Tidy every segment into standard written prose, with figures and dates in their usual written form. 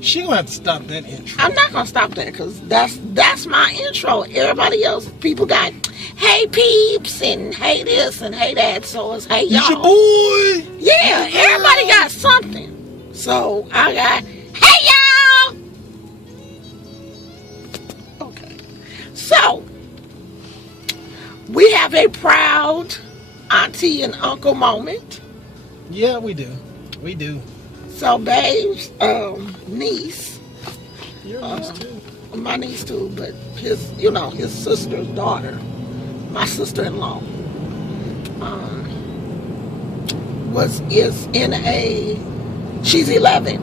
She gonna have to stop that intro. I'm not gonna stop that because that's my intro. Everybody else, people got hey peeps and hey this and hey that. So it's hey y'all. It's your boy. Yeah, everybody got something. So I got hey y'all. Okay. So we have a proud auntie and uncle moment. Yeah, we do. We do. So, babe's niece. Your niece too. My niece too, but his sister's daughter, my sister-in-law, she's 11,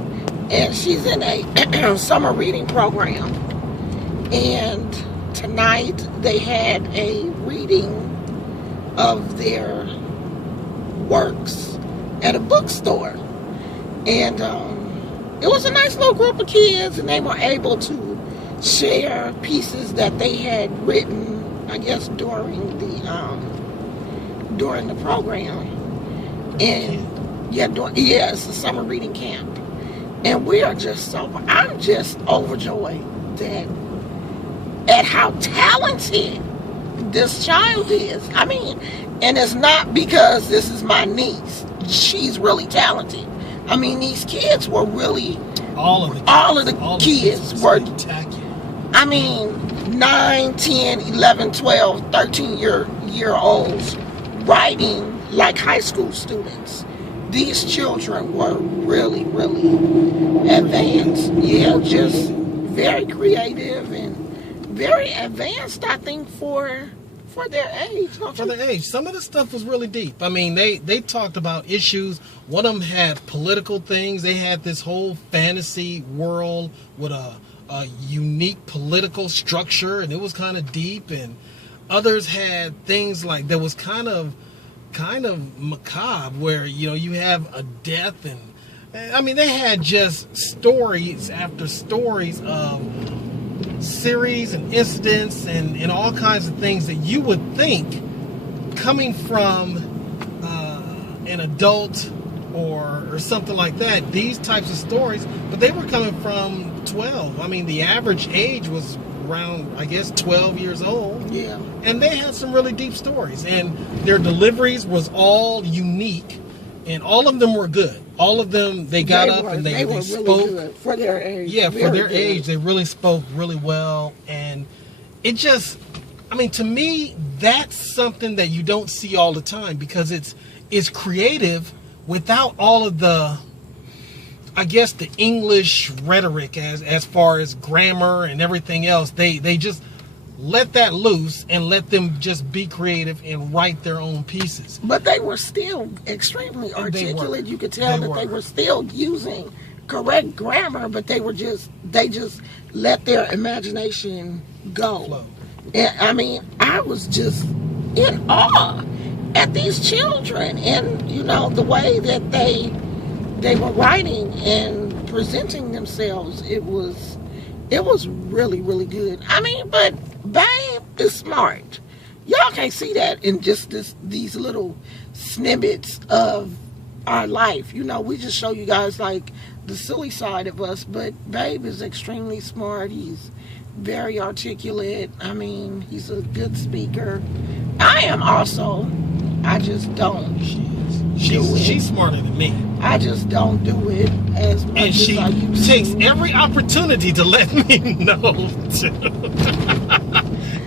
and she's in a summer reading program. And tonight they had a reading of their works at a bookstore. And it was a nice little group of kids, and they were able to share pieces that they had written, I guess, during the program. And it's a summer reading camp. And I'm just overjoyed at how talented this child is. I mean, and it's not because this is my niece. She's really talented. I mean, these kids were really... All of the kids were... I mean, 9, 10, 11, 12, 13-year-olds writing like high school students. These children were really, really advanced. Yeah, just very creative and very advanced, I think, for their age. For their age. Some of the stuff was really deep. I mean, they talked about issues. One of them had political things. They had this whole fantasy world with a unique political structure, and it was kind of deep. And others had things like that was kind of macabre, where you have a death, and I mean they had just stories after stories of series and incidents and all kinds of things that you would think, coming from an adult or something like that, these types of stories, but they were coming from 12. I mean, the average age was around, I guess, 12 years old. Yeah. And they had some really deep stories, and their deliveries was all unique, and all of them were good. All of them, they got up and they were spoke. Really good for their age. Yeah, for their age, they really spoke really well. And it just, I mean, to me, that's something that you don't see all the time, because it's creative without all of the, I guess, the English rhetoric as far as grammar and everything else. They just let that loose and let them just be creative and write their own pieces. But they were still extremely articulate. You could tell that they were still using correct grammar, but they just let their imagination go. Flow. And I mean, I was just in awe at these children, and the way that they were writing and presenting themselves. It was really, really good. I mean, but Babe is smart. Y'all can't see that in just these little snippets of our life. We just show you guys like the silly side of us, but Babe is extremely smart. He's very articulate. I mean, he's a good speaker. I am also. I just don't. She's smarter than me. I just don't do it as much and as I used she takes to. every opportunity to let me know.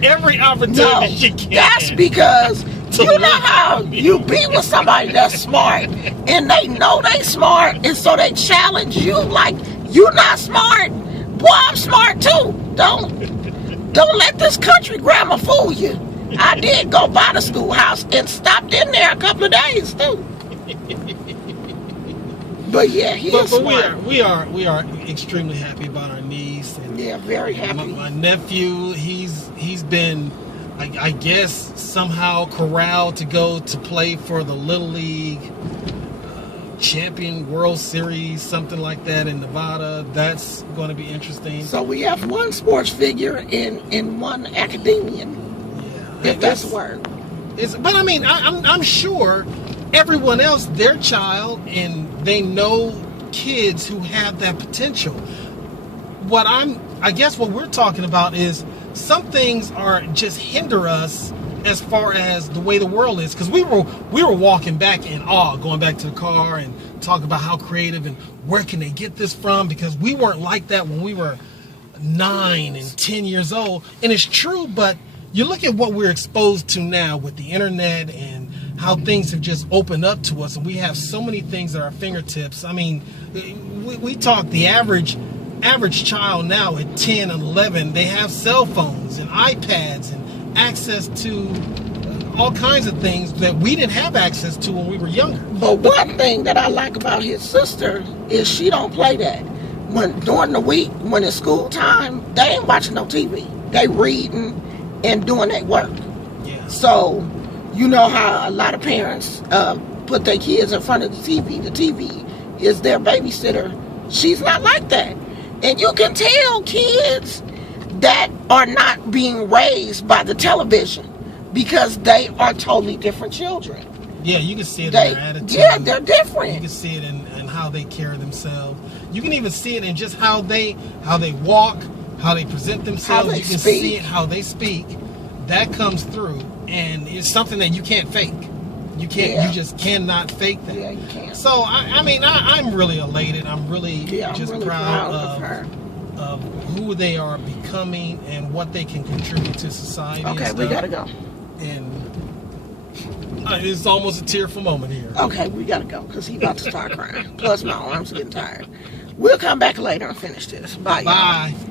Every opportunity she can. That's because you know how you be with somebody that's smart, and they know they smart, and so they challenge you like, you not smart. Boy, I'm smart too. Don't let this country grammar fool you. I did go by the schoolhouse and stopped in there a couple of days too. But yeah, he is smart. We are extremely happy about our niece. And yeah, very happy. My nephew, he's been, I guess, somehow corralled to go to play for the Little League Champion World Series, something like that in Nevada. That's going to be interesting. So we have one sports figure in one academician. Yeah, if that's a word. But I mean, I'm sure everyone else, their child, and they know kids who have that potential. I guess what we're talking about is some things are just hinder us as far as the way the world is, because we were walking back in awe, going back to the car and talking about how creative and where can they get this from, because we weren't like that when we were 9 and 10 years old. And it's true, but you look at what we're exposed to now with the internet and how things have just opened up to us, and we have so many things at our fingertips. I mean, we talk the average child now at 10 and 11, they have cell phones and iPads and access to all kinds of things that we didn't have access to when we were younger. But one thing that I like about his sister is she don't play that. During the week, when it's school time, they ain't watching no TV. They reading and doing their work. Yeah. So, you know how a lot of parents put their kids in front of the TV. The TV is their babysitter. She's not like that. And you can tell kids that are not being raised by the television because they are totally different children. Yeah, you can see it in their attitude. Yeah, they're different. You can see it in how they carry themselves. You can even see it in just how they walk, how they present themselves. You can see it how they speak. That comes through, and it's something that you can't fake. You can't. Yeah. You just cannot fake that. Yeah, you can't. So I'm really elated. I'm really really proud of her. Of who they are becoming and what they can contribute to society. Okay, we gotta go. And it's almost a tearful moment here. Okay, we gotta go because he's about to start crying. Plus, my arms are getting tired. We'll come back later and finish this. Bye. Bye. Y'all.